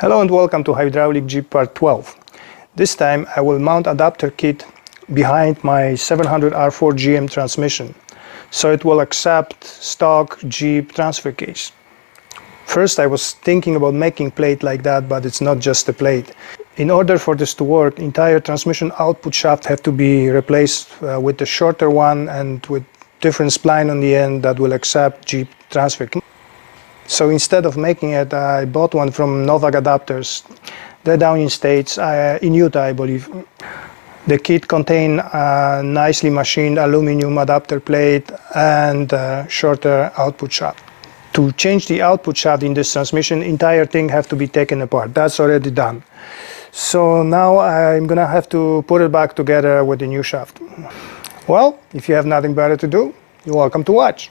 Hello and welcome to Hydraulic Jeep Part 12. This time I will mount adapter kit behind my 700R4 GM transmission, so it will accept stock Jeep transfer case. First I was thinking about making plate like that, but it's not just a plate. In order for this to work, entire transmission output shaft have to be replaced with a shorter one and with different spline on the end that will accept Jeep transfer case. So instead of making it, I bought one from Novak Adapters. They're down in States, in Utah, I believe. The kit contains a nicely machined aluminum adapter plate and a shorter output shaft. To change the output shaft in this transmission, entire thing have to be taken apart. That's already done. So now I'm gonna have to put it back together with the new shaft. Well, if you have nothing better to do, you're welcome to watch.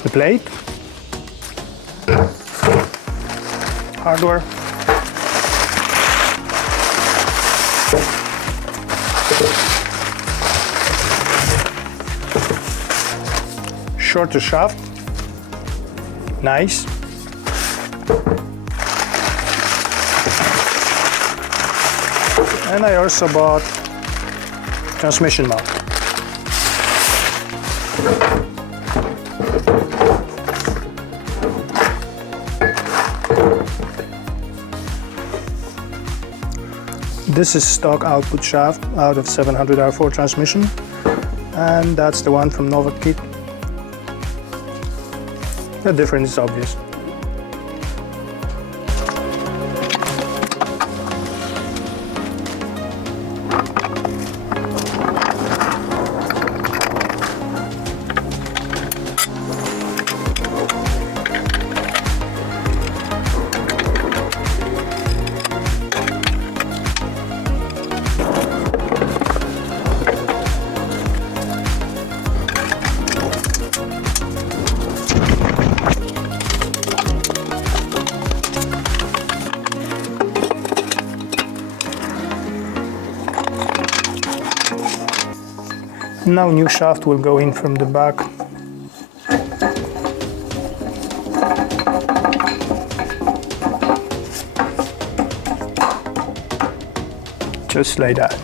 The plate, hardware, shorter shaft, nice, and I also bought transmission mount. This is stock output shaft out of 700R4 transmission, and that's the one from Novak kit. The difference is obvious. Now new shaft will go in from the back. Just like that.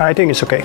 I think it's okay.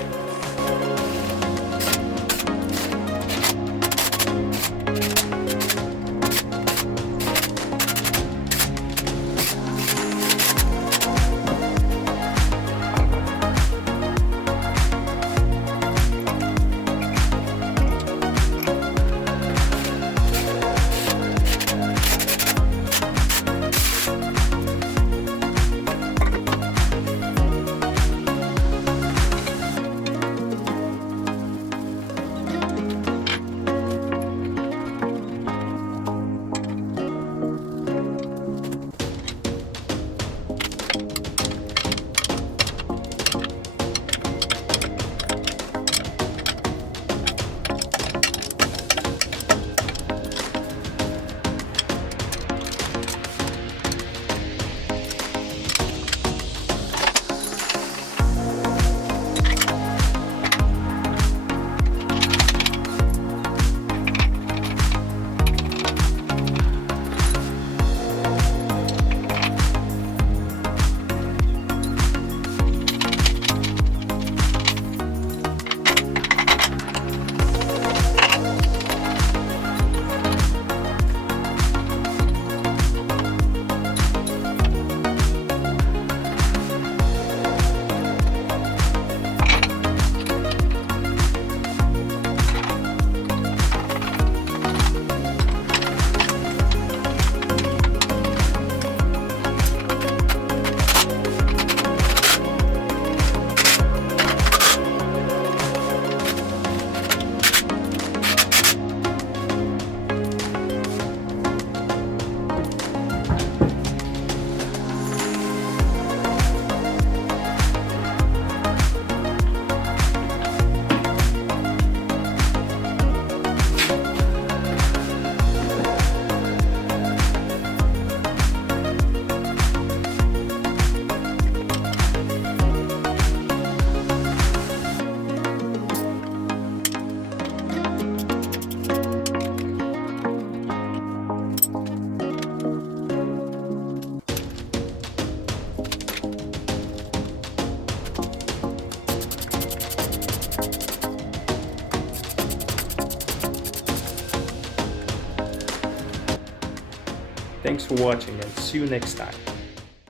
Thanks for watching and see you next time.